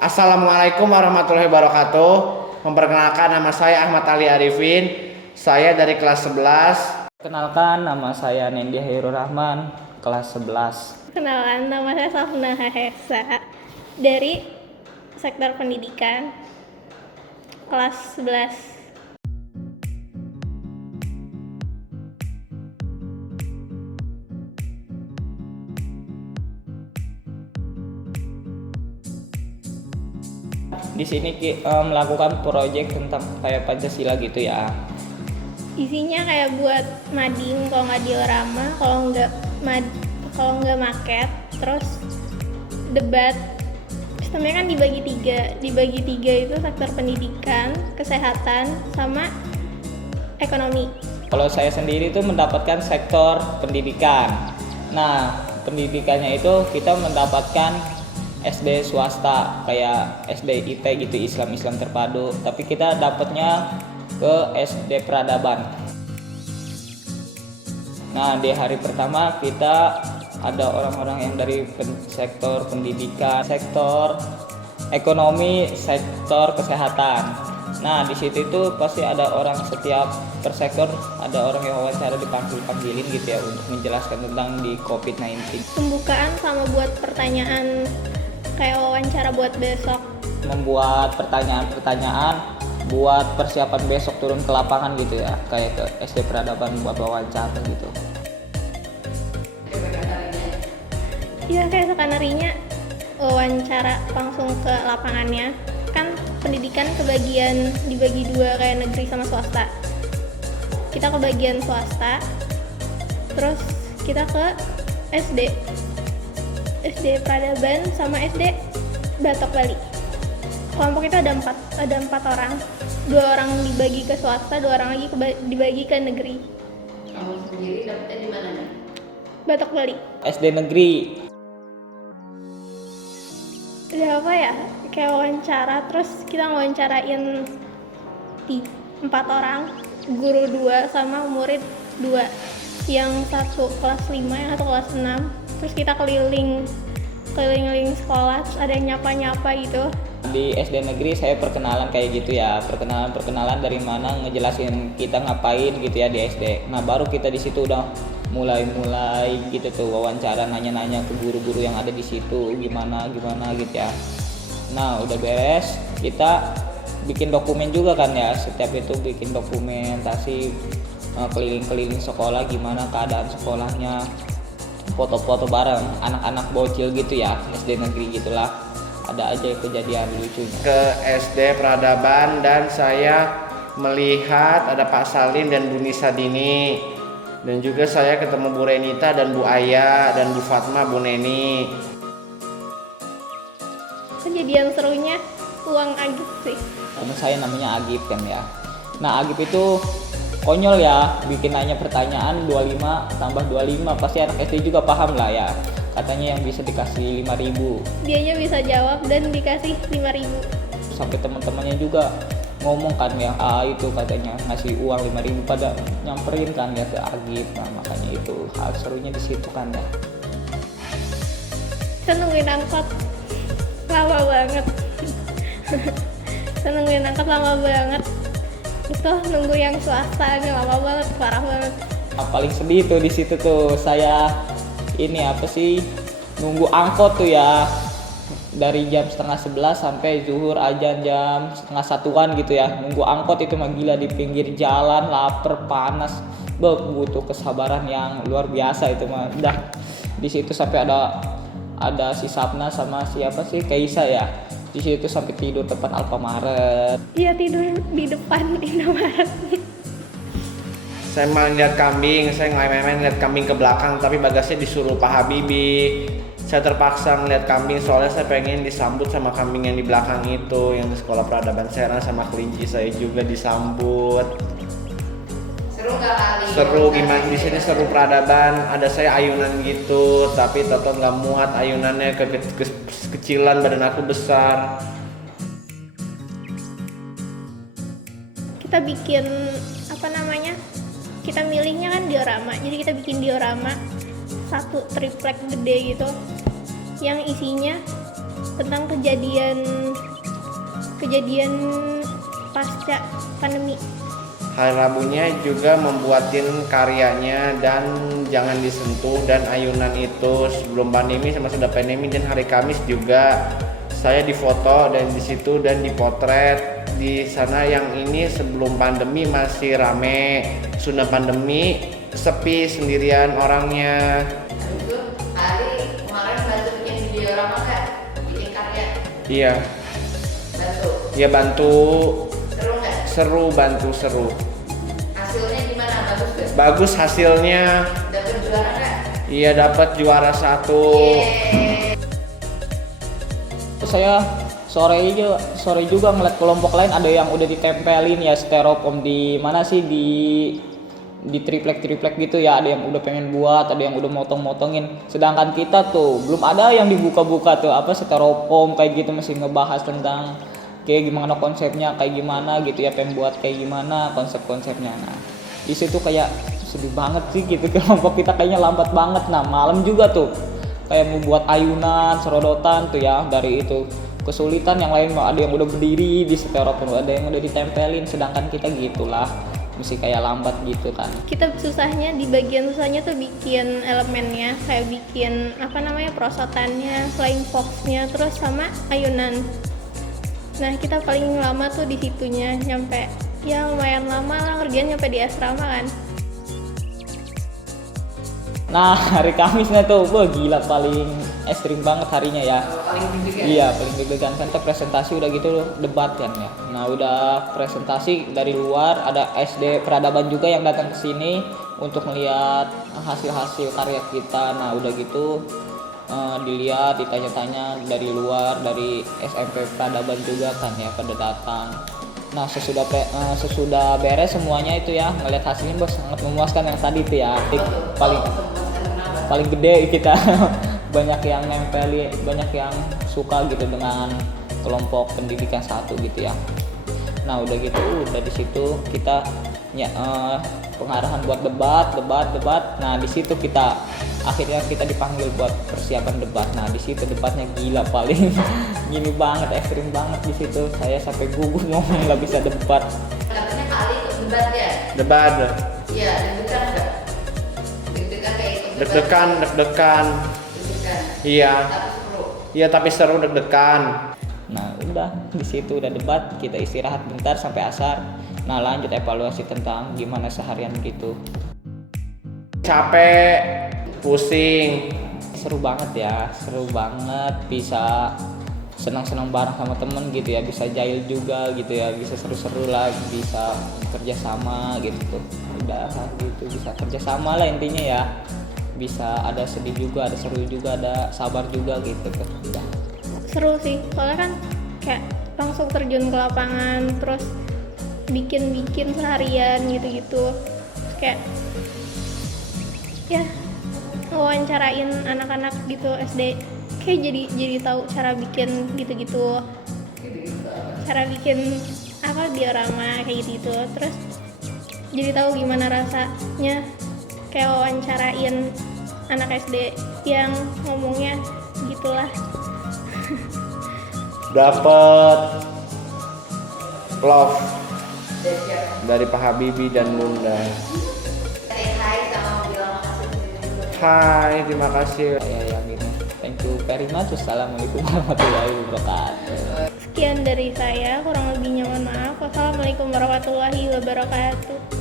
Assalamualaikum warahmatullahi wabarakatuh. Memperkenalkan, nama saya Ahmad Ali Arifin. Saya dari kelas 11. Kenalkan, nama saya Nendia Hairul Rahman, kelas 11. Kenalan, nama saya Safna Hahesa dari sektor pendidikan, kelas 11. Di sini melakukan proyek tentang kayak Pancasila gitu ya. Isinya kayak buat mading, kalau nggak diorama, kalau nggak maket, terus debat. Sistemnya kan dibagi tiga itu sektor pendidikan, kesehatan, sama ekonomi. Kalau saya sendiri itu mendapatkan sektor pendidikan. Nah, pendidikannya itu kita mendapatkan SD swasta kayak SD IT gitu, Islam terpadu, tapi kita dapatnya ke SD peradaban. Nah, di hari pertama kita ada orang-orang yang dari sektor pendidikan, sektor ekonomi, sektor kesehatan. Nah, di situ itu pasti ada orang, setiap per sektor ada orang yang wawancara dipanggilin gitu ya untuk menjelaskan tentang di COVID-19. Pembukaan sama buat pertanyaan kayak wawancara buat besok. Membuat pertanyaan-pertanyaan buat persiapan besok turun ke lapangan gitu ya, kayak ke SD peradaban buat wawancara gitu. Iya, kayak skenario-nya wawancara langsung ke lapangannya. Kan pendidikan dibagi dua, kayak negeri sama swasta. Kita ke bagian swasta, terus kita ke SD Peradaban sama SD Batok Bali. Kelompok itu ada empat orang. 2 orang dibagi ke swasta, 2 orang lagi dibagi ke negeri. Kamu sendiri dapetnya di mana nih? Batok Bali. SD negeri. Ada apa ya? Kayak wawancara, terus kita wawancarain 4 orang, guru 2 sama murid 2. Yang satu kelas 5, yang satu kelas 6. Terus kita keliling sekolah, terus ada yang nyapa gitu. Di SD negeri saya perkenalan kayak gitu ya, perkenalan dari mana, ngejelasin kita ngapain gitu ya di SD. Nah, baru kita di situ udah mulai gitu tuh wawancara, nanya-nanya ke guru-guru yang ada di situ gimana gitu ya. Nah, udah beres, kita bikin dokumen juga kan ya, setiap itu bikin dokumentasi, keliling-keliling sekolah, gimana keadaan sekolahnya, foto-foto bareng anak-anak bocil gitu ya, SD negeri gitulah. Ada aja kejadian lucunya. Ke SD Peradaban dan saya melihat ada Pak Salim dan Bu Nisa Dini. Dan juga saya ketemu Bu Renita dan Bu Aya dan Bu Fatma, Bu Neni. Kejadian serunya uang Agip sih. Temen saya namanya Agip kan ya. Nah, Agip itu konyol ya, bikin nanya pertanyaan 25 tambah 25, pasti anak SD juga paham lah ya. Katanya yang bisa dikasih 5.000. Dianya bisa jawab dan dikasih 5.000. Sampai teman-temannya juga ngomong kan ya, itu katanya ngasih uang 5.000, pada nyamperin kan ya ke Agip. Nah, makanya itu hal serunya di situ kan ya. Saya nungguin angkot lama banget. Itu nunggu yang swasta ini lama banget, parah banget. Nah, paling sedih tuh di situ tuh saya nunggu angkot tuh ya, dari jam 10:30 sampai zuhur azan jam 12:30 gitu ya, nunggu angkot itu mah gila, di pinggir jalan, lapar, panas, butuh kesabaran yang luar biasa itu mah. Udah di situ sampai ada si Sapna sama siapa sih, Kaisa ya, di situ sampai tidur depan Alfamaret. Iya, tidur di depan Indomaret. Saya malah lihat kambing, saya main-main lihat kambing ke belakang, tapi bagasnya disuruh Pak Habibie. Saya terpaksa ngeliat kambing soalnya saya pengen disambut sama kambing yang di belakang itu, yang di sekolah Peradaban Serang, sama kelinci saya juga disambut. Seru gak kali? Seru gimana, di sini seru peradaban, ada saya ayunan gitu, tapi toto nggak muat ayunannya, kecilan, badan aku besar. Kita bikin kita milihnya kan diorama, jadi kita bikin diorama satu triplek gede gitu, yang isinya tentang kejadian kejadian pasca pandemi. Hari Rabunya juga membuatin karyanya dan jangan disentuh dan ayunan itu sebelum pandemi sama sudah pandemi, dan hari Kamis juga saya difoto dan di situ dan dipotret di sana. Yang ini sebelum pandemi masih rame, sudah pandemi sepi sendirian orangnya. Itu hari kemarin bantu bikin video orang nggak? Bikin karya. Iya, Bantu. ya bantu. Seru nggak? Seru, bantu seru. Hasilnya gimana? Bagus nggak? Bagus hasilnya. Dapet juara nggak? Iya, dapat juara 1. Yeay. Saya sore juga ngeliat kelompok lain ada yang udah ditempelin ya styrofoam di mana sih, di triplek gitu ya, ada yang udah pengen buat, ada yang udah motong-motongin, sedangkan kita tuh belum ada yang dibuka-buka tuh apa styrofoam kayak gitu, masih ngebahas tentang kayak gimana konsepnya, kayak gimana gitu ya, pengen buat kayak gimana konsepnya. Nah di situ kayak sedih banget sih gitu, kelompok kita kayaknya lambat banget. Nah malam juga tuh kayak mau buat ayunan serodotan tuh ya, dari itu kesulitan. Yang lain ada yang udah berdiri di styrofoam, ada yang udah ditempelin, sedangkan kita gitulah mesti kayak lambat gitu kan. Kita susahnya di bagian susahnya tuh bikin elemennya, kayak bikin perosotannya, flying foxnya, terus sama ayunan. Nah kita paling lama tuh di situnya, nyampe ya lumayan lama lah kerjaan, nyampe di asrama kan. Nah hari Kamisnya tuh gila, paling ekstrim banget harinya ya. Paling deg-degan. Iya paling deg-degan kan, kita presentasi udah gitu debat kan ya. Nah udah presentasi dari luar, ada SD peradaban juga yang datang ke sini untuk melihat hasil-hasil karya kita. Nah udah gitu dilihat, ditanya-tanya dari luar, dari SMP peradaban juga kan ya pada datang. Nah sesudah beres semuanya itu ya, ngelihat hasilnya sangat memuaskan. Yang tadi tuh ya paling gede kita banyak yang nempeli, banyak yang suka gitu dengan kelompok pendidikan 1 gitu ya. Nah udah gitu udah di situ kita pengarahan buat debat. Nah di situ kita akhirnya kita dipanggil buat persiapan debat. Nah di situ debatnya gila, paling gini banget, ekstrim banget di situ. Saya sampai gugup ngomong nggak bisa debat. Katanya kali ikut debat ya? Debat. Iya, deg-degan nggak? Deg-degan kayak ikut debat. Deg-degan. Deg-degan. Iya. Tapi seru. Iya, tapi seru, deg-degan. Nah udah di situ udah debat, kita istirahat bentar sampai asar. Nah lanjut evaluasi tentang gimana seharian gitu. Capek, pusing. Seru banget ya, seru banget, bisa senang-senang bareng sama temen gitu ya, bisa jahil juga gitu ya, bisa seru-seru lah, bisa kerjasama gitu. Udah gitu, bisa kerjasama lah intinya ya. Bisa ada sedih juga, ada seru juga, ada sabar juga gitu. Udah. Seru sih, soalnya kan kayak langsung terjun ke lapangan, terus bikin seharian gitu-gitu. Kayak ya wawancarain anak-anak gitu SD, kayak jadi tahu cara bikin gitu-gitu, cara bikin diorama kayak gitu. Terus jadi tahu gimana rasanya kayak wawancarain anak SD yang ngomongnya gitulah. Dapat love dari Pak Habibie dan Bunda. Say hi sama bilang makasih dulu. Hai, terima kasih. Saya yang gini. Thank you very much. Wassalamualaikum warahmatullahi wabarakatuh. Sekian dari saya, kurang lebihnya mohon maaf. Wassalamualaikum warahmatullahi wabarakatuh.